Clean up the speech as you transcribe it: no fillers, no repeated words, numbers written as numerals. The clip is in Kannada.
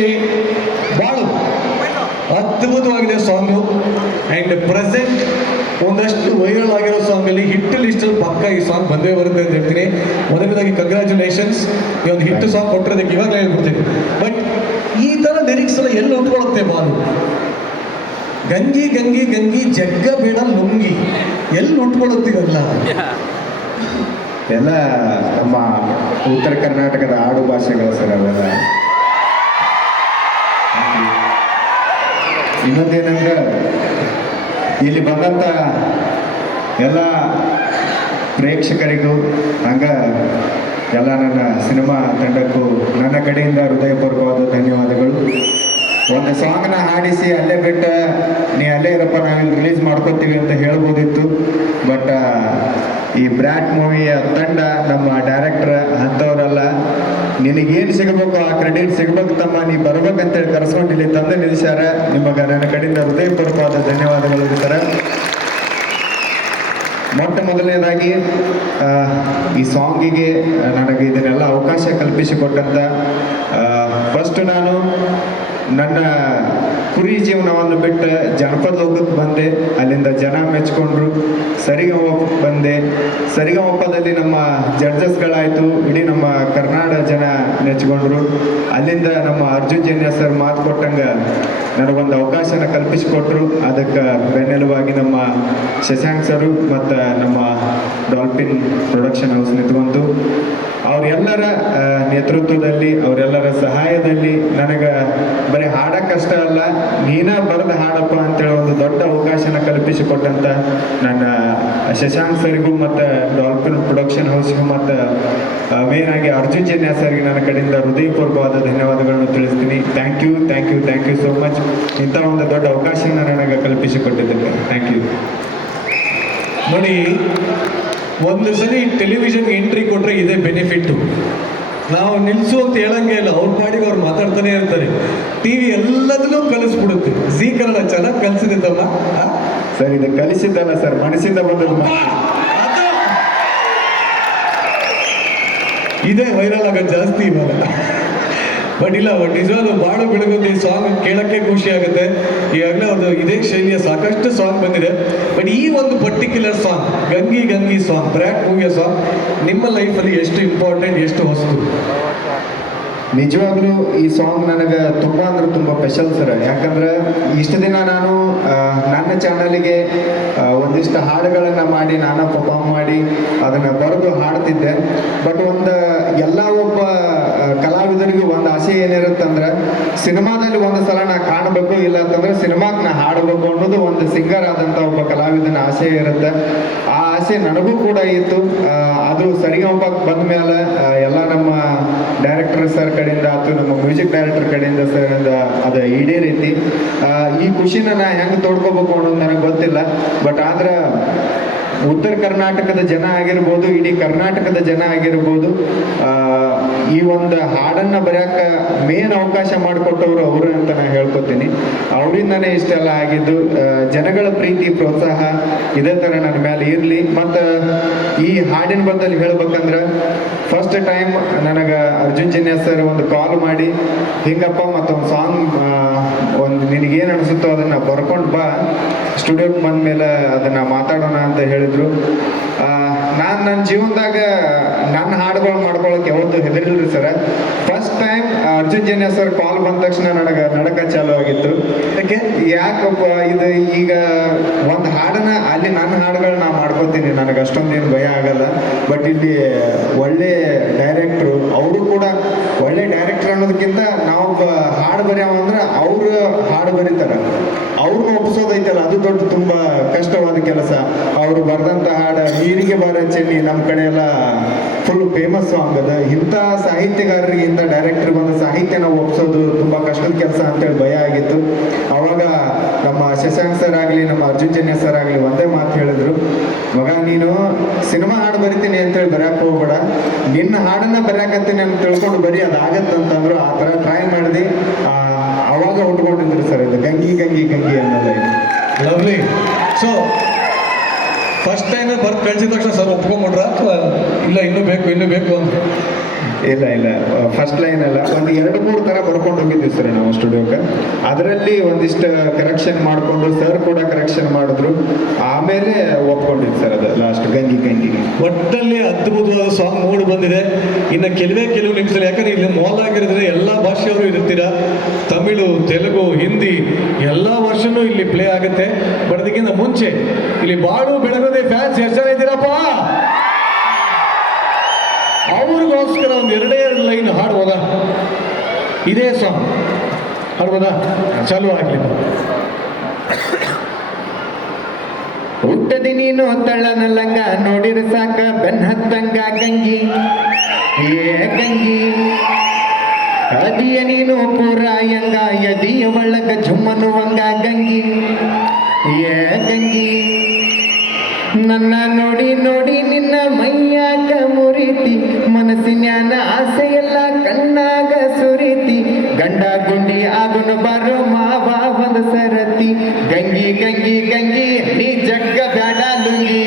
ಸಾಂಗಲ್ಲಿ ಬಾಳು ಅದ್ಭುತವಾಗಿದೆ ಸಾಂಗು. ಆ್ಯಂಡ್ ಪ್ರೆಸೆಂಟ್ ಒಂದಷ್ಟು ವೈರಲ್ ಆಗಿರೋ ಸಾಂಗಲ್ಲಿ ಹಿಟ್ ಲಿಸ್ಟಲ್ಲಿ ಪಕ್ಕ ಈ ಸಾಂಗ್ ಬಂದೇ ಬರುತ್ತೆ ಅಂತ ಹೇಳ್ತೀನಿ. ಮೊದಲನೇದಾಗಿ ಕಂಗ್ರ್ಯಾಚುಲೇಷನ್ಸ್, ಈ ಒಂದು ಹಿಟ್ ಸಾಂಗ್ ಕೊಟ್ಟಿರೋದಕ್ಕೆ ಇವಾಗಲೇ ಹೇಳ್ಬಿಡ್ತೀನಿ. ಬಟ್ ಈ ಥರ ಲಿರಿಕ್ಸ್ ಎಲ್ಲ ಎಲ್ಲಿ ಉಟ್ಕೊಳ್ಳುತ್ತೆ ಬಾಲು? ಗಂಗಿ ಗಂಗಿ ಗಂಗಿ ಜಗ್ಗ ಬೇಡ ಲುಂಗಿ ಎಲ್ಲಿ ಉಟ್ಕೊಳ್ಳುತ್ತೀವಲ್ಲ? ಎಲ್ಲ ನಮ್ಮ ಉತ್ತರ ಕರ್ನಾಟಕದ ಆಡು ಭಾಷೆಗಳು ಸರ್ ಅವೆಲ್ಲ. ಇನ್ನೊಂದೇನಂದ್ರೆ ಇಲ್ಲಿ ಬಂದಂಥ ಎಲ್ಲ ಪ್ರೇಕ್ಷಕರಿಗೂ ಹಂಗ ಎಲ್ಲ ನನ್ನ ಸಿನಿಮಾ ತಂಡಕ್ಕೂ ನನ್ನ ಕಡೆಯಿಂದ ಹೃದಯಪೂರ್ವಕವಾದ ಧನ್ಯವಾದಗಳು. ಒಂದು ಸಾಂಗ್ನ ಹಾಡಿಸಿ ಅಲ್ಲೇ ಬಿಟ್ಟು ನೀ ಅಲ್ಲೇ ಇರಪ್ಪ ನಾವಿಲ್ಲಿ ರಿಲೀಸ್ ಮಾಡ್ಕೋತೀವಿ ಅಂತ ಹೇಳ್ಬೋದಿತ್ತು. ಬಟ್ ಈ ಬ್ರ್ಯಾಟ್ ಮೂವಿಯ ತಂಡ ನಮ್ಮ ಡೈರೆಕ್ಟರ್ ಅಂಥವ್ರಲ್ಲ, ನಿನಗೇನು ಸಿಗಬೇಕು ಆ ಕ್ರೆಡಿಟ್ ಸಿಗ್ಬೇಕು ತಮ್ಮ, ನೀ ಬರ್ಬೇಕಂತೇಳಿ ಕರೆಸ್ಕೊಂಡು ಇಲ್ಲಿ ತಂದೆ ನಿಲ್ಲಿಸ್ಯಾರ. ನಿಮಗೆ ನನ್ನ ಕಡೆಯಿಂದ ಹೃದಯಪೂರ್ವಕವಾದ ಧನ್ಯವಾದಗಳು ಸರ. ಮೊಟ್ಟ ಮೊದಲನೇದಾಗಿ ಈ ಸಾಂಗಿಗೆ ನನಗೆ ಇದನ್ನೆಲ್ಲ ಅವಕಾಶ ಕಲ್ಪಿಸಿಕೊಟ್ಟಂತ ಫಸ್ಟ್ ನಾನು ನನ್ನ ಕುರಿ ಜೀವನವನ್ನು ಬಿಟ್ಟು ಜನಪದ ಲೋಕಕ್ಕೆ ಬಂದೆ. ಅಲ್ಲಿಂದ ಜನ ಮೆಚ್ಕೊಂಡ್ರು. ಸರಿಗಮಪಕ್ಕೆ ಬಂದೆ. ಸರಿಗಮಪದಲ್ಲಿ ನಮ್ಮ ಜಡ್ಜಸ್ಗಳಾಯಿತು, ಇಡೀ ನಮ್ಮ ಕರ್ನಾಟಕ ಜನ ಮೆಚ್ಕೊಂಡ್ರು. ಅಲ್ಲಿಂದ ನಮ್ಮ ಅರ್ಜುನ್ ಜನ್ಯ ಸರ್ ಮಾತು ಕೊಟ್ಟಂಗೆ ನನಗೊಂದು ಅವಕಾಶನ ಕಲ್ಪಿಸಿಕೊಟ್ರು. ಅದಕ್ಕೆ ಬೆನ್ನೆಲುವಾಗಿ ನಮ್ಮ ಶಶಾಂಕ್ ಸರು ಮತ್ತು ನಮ್ಮ ಡಾಲ್ಫಿನ್ ಪ್ರೊಡಕ್ಷನ್ ಹೌಸ್ ನಿಂತ್ಕೊಂತು. ಅವರೆಲ್ಲರ ನೇತೃತ್ವದಲ್ಲಿ, ಅವರೆಲ್ಲರ ಸಹಾಯದಲ್ಲಿ ನನಗೆ ಬರೀ ಹಾಡಕ್ಕಷ್ಟ ಅಲ್ಲ, ನೀನ ಬರೆದು ಹಾಡಪ್ಪ ಅಂತೇಳಿ ಒಂದು ದೊಡ್ಡ ಅವಕಾಶನ ಕಲ್ಪಿಸಿಕೊಟ್ಟಂತ ನನ್ನ ಶಶಾಂಕ್ ಸರ್ಗೂ ಮತ್ತು ಡಾಲ್ಫಿನ್ ಪ್ರೊಡಕ್ಷನ್ ಹೌಸ್ಗೂ ಮತ್ತು ಮೇನ್ ಆಗಿ ಅರ್ಜುನ್ ಜನ್ಯ ಸರ್ಗೆ ನನ್ನ ಕಡೆಯಿಂದ ಹೃದಯಪೂರ್ವಕವಾದ ಧನ್ಯವಾದಗಳನ್ನು ತಿಳಿಸ್ತೀನಿ. Thank you thank you thank you so much. ಇಂಥ ಒಂದು ದೊಡ್ಡ ಅವಕಾಶನ ನನಗೆ ಕಲ್ಪಿಸಿಕೊಟ್ಟಿದ್ದಕ್ಕೆ ಥ್ಯಾಂಕ್ ಯು. ನೋಡಿ, ಒಂದು ಸರಿ ಟೆಲಿವಿಷನ್ಗೆ ಎಂಟ್ರಿ ಕೊಟ್ಟರೆ ಇದೇ ಬೆನಿಫಿಟ್ಟು. ನಾವು ನಿಲ್ಲಿಸು ಅಂತ ಹೇಳಂಗೆ ಇಲ್ಲ, ಅವ್ರ ಪಾಡಿಗೆ ಅವ್ರು ಮಾತಾಡ್ತಾನೆ ಇರ್ತಾರೆ. ಟಿವಿ ಎಲ್ಲದನ್ನೂ ಕಲಿಸ್ಬಿಡುತ್ತೆ. ಜೀ ಕನ್ನಡ ಚೆನ್ನಾಗಿ ಕಲಿಸಿದೆ ತಮ್ಮ. ಸರ್ ಇದು ಕಲಿಸಿದ್ದಲ್ಲ ಸರ್, ಮನಸ್ಸಿಂದ ಬಂದದ್ದು. ಇದೇ ವೈರಲ್ ಆಗೋದು ಜಾಸ್ತಿ ಇವಾಗ. ಬಟ್ ಇಲ್ಲ, ನಿಜವಾಗ್ಲೂ ಬಾಳು ಬೆಳಗೋದು ಈ ಸಾಂಗ್ ಕೇಳೋಕ್ಕೆ ಖುಷಿ ಆಗುತ್ತೆ. ಈಗಾಗಲೇ ಒಂದು ಇದೇ ಶೈಲಿಯ ಸಾಕಷ್ಟು ಸಾಂಗ್ ಬಂದಿದೆ. ಬಟ್ ಈ ಒಂದು particular song, Gangi Gangi song, Brat ಮೂವಿಯ ಸಾಂಗ್ ನಿಮ್ಮ ಲೈಫಲ್ಲಿ ಎಷ್ಟು ಇಂಪಾರ್ಟೆಂಟ್, ಎಷ್ಟು ಹೊಸದು? ನಿಜವಾಗ್ಲೂ ಈ ಸಾಂಗ್ ನನಗೆ ತುಂಬ ಅಂದ್ರೆ ತುಂಬ ಸ್ಪೆಷಲ್ ಸರ್. ಯಾಕಂದ್ರೆ ಇಷ್ಟು ದಿನ ನಾನು ನನ್ನ ಚಾನಲಿಗೆ ಒಂದಿಷ್ಟು ಹಾಡುಗಳನ್ನು ಮಾಡಿ ನಾನು ಪರ್ಫಾರ್ಮ್ ಮಾಡಿ ಅದನ್ನು ಬರೆದು ಹಾಡ್ತಿದ್ದೆ. ಬಟ್ ಒಂದು ಎಲ್ಲ ಒಬ್ಬ ಕಲಾವಿದರಿಗೂ ಒಂದು ಆಸೆ ಏನಿರುತ್ತಂದ್ರೆ ಸಿನಿಮಾದಲ್ಲಿ ಒಂದು ಸಲ ನಾ ಕಾಣಬೇಕು, ಇಲ್ಲ ಅಂತಂದ್ರೆ ಸಿನಿಮಾಕ್ಕೆ ನಾ ಹಾಡಬೇಕು ಅನ್ನೋದು ಒಂದು ಸಿಂಗರ್ ಆದಂಥ ಒಬ್ಬ ಕಲಾವಿದನ ಆಸೆ ಇರುತ್ತೆ. ಆ ಆಸೆ ನನಗೂ ಕೂಡ ಇತ್ತು. ಅದು ಸರಿಗಮಪಕ್ಕೆ ಬಂದ ಮೇಲೆ ಎಲ್ಲ ನಮ್ಮ ಡೈರೆಕ್ಟರ್ ಸರ್ ಕಡೆಯಿಂದ ಆಯ್ತು, ನಮ್ಮ ಮ್ಯೂಸಿಕ್ ಡೈರೆಕ್ಟರ್ ಕಡೆಯಿಂದ ಸರ್ ಅದು ಈಡೇರೈತಿ. ಈ ಖುಷಿನ ನಾ ಹೆಂಗೆ ತೋಡ್ಕೋಬೇಕು ಅನ್ನೋದು ನನಗೆ ಗೊತ್ತಿಲ್ಲ. ಬಟ್ ಆದ್ರೆ ಉತ್ತರ ಕರ್ನಾಟಕದ ಜನ ಆಗಿರ್ಬೋದು, ಇಡೀ ಕರ್ನಾಟಕದ ಜನ ಆಗಿರ್ಬೋದು, ಈ ಒಂದು ಹಾಡನ್ನು ಬರೆಯೋಕೆ ಮೇನ್ ಅವಕಾಶ ಮಾಡಿಕೊಟ್ಟವರು ಅವರು ಅಂತ ನಾನು ಹೇಳ್ಕೊತೀನಿ. ಅವರಿಂದನೇ ಇಷ್ಟೆಲ್ಲ ಆಗಿದ್ದು. ಜನಗಳ ಪ್ರೀತಿ ಪ್ರೋತ್ಸಾಹ ಇದೇ ಥರ ನನ್ನ ಮೇಲೆ ಇರಲಿ. ಮತ್ತು ಈ ಹಾಡಿನ ಬದಲು ಹೇಳ್ಬೇಕಂದ್ರೆ ಫಸ್ಟ್ ಟೈಮ್ ನನಗೆ ಅರ್ಜುನ್ ಜನ್ಯ ಸರ್ ಒಂದು ಕಾಲ್ ಮಾಡಿ, ಹಿಂಗಪ್ಪ ಮತ್ತೊಂದು ಸಾಂಗ್ ಒಂದು ನಿನಗೇನು ಅನಿಸುತ್ತೋ ಅದನ್ನು ಬರ್ಕೊಂಡು ಬಾ, ಸ್ಟುಡಿಯೋಗೆ ಬಂದ ಮೇಲೆ ಅದನ್ನು ಮಾತಾಡೋಣ ಅಂತ ಹೇಳಿದರು. ನಾನು ನನ್ನ ಜೀವನದಾಗ ನನ್ನ ಹಾಡುಗಳು ಮಾಡ್ಕೊಳ್ಳೋಕೆ ಯಾವತ್ತೂ ಹೆದರಿಲ್ರಿ sir. First time Arjun Janya sir call ಬಂದ ತಕ್ಷಣ ನನಗೆ ನಡಕ ಚಾಲು ಆಗಿತ್ತು. ಯಾಕಪ್ಪ ಇದು ಈಗ ಒಂದು ಹಾಡನ್ನ ಅಲ್ಲಿ ನನ್ನ ಹಾಡುಗಳು ನಾ ಮಾಡ್ಕೋತೀನಿ, ನನಗೆ ಅಷ್ಟೊಂದೇನು ಭಯ ಆಗಲ್ಲ. ಬಟ್ ಇಲ್ಲಿ ಒಳ್ಳೆ ಡೈರೆಕ್ಟ್ರು, ಅವರು ಕೂಡ ಒಳ್ಳೆ ಡೈರೆಕ್ಟರ್ ಅನ್ನೋದಕ್ಕಿಂತ ನಾವೊಬ್ಬ ಹಾಡು ಬರೆಯವ ಅಂದ್ರೆ ಅವರು ಹಾಡು ಬರೀತಾರೆ, ಅವ್ರನ್ನ ಒಪ್ಪಿಸೋದೈತಲ್ಲ ಅದು ದೊಡ್ಡ ತುಂಬ ಕಷ್ಟವಾದ ಕೆಲಸ. ಅವರು ಬರೆದಂಥ ಹಾಡು ನೀರಿಗೆ ಬಾರ ಚೆನ್ನಿ ನಮ್ಮ ಕಡೆ ಎಲ್ಲ ಫುಲ್ ಫೇಮಸ್ ಸಾಂಗ್ ಅದು. ಇಂಥ ಸಾಹಿತ್ಯಗಾರರಿಗೆ, ಇಂಥ ಡೈರೆಕ್ಟರ್ ಬಂದ ಸಾಹಿತ್ಯನ ಒಪ್ಸೋದು ತುಂಬ ಕಷ್ಟದ ಕೆಲಸ ಅಂತೇಳಿ ಭಯ ಆಗಿತ್ತು. ಅವಾಗ ನಮ್ಮ ಶಶಾಂಕ್ ಸರ್ ಆಗಲಿ, ನಮ್ಮ ಅರ್ಜುನ್ ಜನ್ಯ ಸರ್ ಆಗಲಿ ಒಂದೇ ಮಾತು ಹೇಳಿದ್ರು, ಮಗ ನೀನು ಸಿನಿಮಾ ಹಾಡು ಬರಿತೀನಿ ಅಂತೇಳಿ ಬರೆಯಕ್ಕೆ ಹೋಗ್ಬೇಡ, ನಿನ್ನ ಹಾಡನ್ನ ಬರೆಯಕತ್ತೀನಿ ಅಂತ ತಿಳ್ಕೊಂಡು ಬರೀ ಅದಾಗತ್ತಂತಂದ್ರು. ಆ ಥರ ಟ್ರೈ ಮಾಡಿದೆ. ಅವಾಗ ಉಟ್ಕೊಂಡಿದ್ರು ಸರ್ ಇದು ಗಂಗಿ ಗಂಗಿ ಗಂಗಿ ಅನ್ನೋದು. ಲವ್ಲಿ. ಸೊ ಫಸ್ಟ್ ಟೈಮ್ ಬರ್ದು ಕಳಿಸಿದ ತಕ್ಷಣ ಸರ್ ಒಪ್ಕೊಂಡ್ಬಿಟ್ರ ಅಥವಾ ಇಲ್ಲ ಇನ್ನೂ ಬೇಕು ಅಂತ? ಇಲ್ಲ ಇಲ್ಲ ಫಸ್ಟ್ ಲೈನ್ ಅಲ್ಲ, ಒಂದು 2-3 ಥರ ಬರ್ಕೊಂಡು ಹೋಗಿದ್ವಿ ಸರ್ ನಾವು ಸ್ಟುಡಿಯೋಕ್ಕೆ. ಅದರಲ್ಲಿ ಒಂದಿಷ್ಟು ಕರೆಕ್ಷನ್ ಮಾಡಿಕೊಂಡು ಸರ್ ಕೂಡ ಕರೆಕ್ಷನ್ ಮಾಡಿದ್ರು, ಆಮೇಲೆ ಒಪ್ಕೊಂಡಿದ್ದು ಸರ್ ಅದು ಲಾಸ್ಟ್ ಗಂಗಿ ಗಂಗಿ. ಒಟ್ಟಲ್ಲಿ ಅದ್ಭುತವಾದ ಸಾಂಗ್ ಮೂಡ್ ಬಂದಿದೆ. ಇನ್ನು ಕೆಲವು ನಿಮಿಷದಲ್ಲಿ, ಯಾಕಂದ್ರೆ ಇಲ್ಲಿ ಮಾಲ್ ಆಗಿರೋದ್ರೆ ಎಲ್ಲ ಭಾಷೆಯವರು ಇರ್ತೀರಾ, ತಮಿಳು, ತೆಲುಗು, ಹಿಂದಿ ಎಲ್ಲ ವರ್ಷನೂ ಇಲ್ಲಿ ಪ್ಲೇ ಆಗುತ್ತೆ. ಬಟ್ ಅದಕ್ಕಿಂತ ಮುಂಚೆ ಇಲ್ಲಿ ಬಾಳು ಬೆಳಗದೆ ಫ್ಯಾನ್ಸ್ ಎಷ್ಟು ಜನ ಇದ್ದೀರಪ್ಪ, ಅವ್ರಿಗೋಸ್ಕರ ಒಂದು 2 ಲೈನ್ ಹಾಡ್ಬೋದಾ? ಇದೇ ಸಾಂಗ್ ಹಾಡ್ಬೋದಾ? ಚಾಲು ಆಗ್ಲಿ. ಹುಟ್ಟದಿ ನೀನು ತಳ್ಳನ ಲಂಗ ನೋಡಿರ ಸಾಕ ಬೆನ್ ಹತ್ತಂಗ ಗಂಗಿ ಏ ಗಂಗಿ, ಅದಿಯ ನೀನು ಪೂರ ಯಂಗ ಎದಿಯ ಒಳಗ ಝುಮ್ಮನುವಂಗ ಗಂಗಿ ಏ ಗಂಗಿ, ನನ್ನ ನೋಡಿ ನೋಡಿ ನಿನ್ನ ಮೈಯಾಗ ಮುರಿತಿ, ಮನಸ್ಸಿನ್ಯಾನ ಆಸೆಯೆಲ್ಲ ಕಣ್ಣಾಗ ಸುರಿತಿ, ಗಂಡ ಗುಂಡಿ ಆಗುನು ಬಾರೋ ಮಾವ ಒಂದು ಸರತಿ, ಗಂಗಿ ಗಂಗಿ ಗಂಗಿ ನೀ ಜಗ್ಗ ಬ್ಯಾಡ ಲುಂಗಿ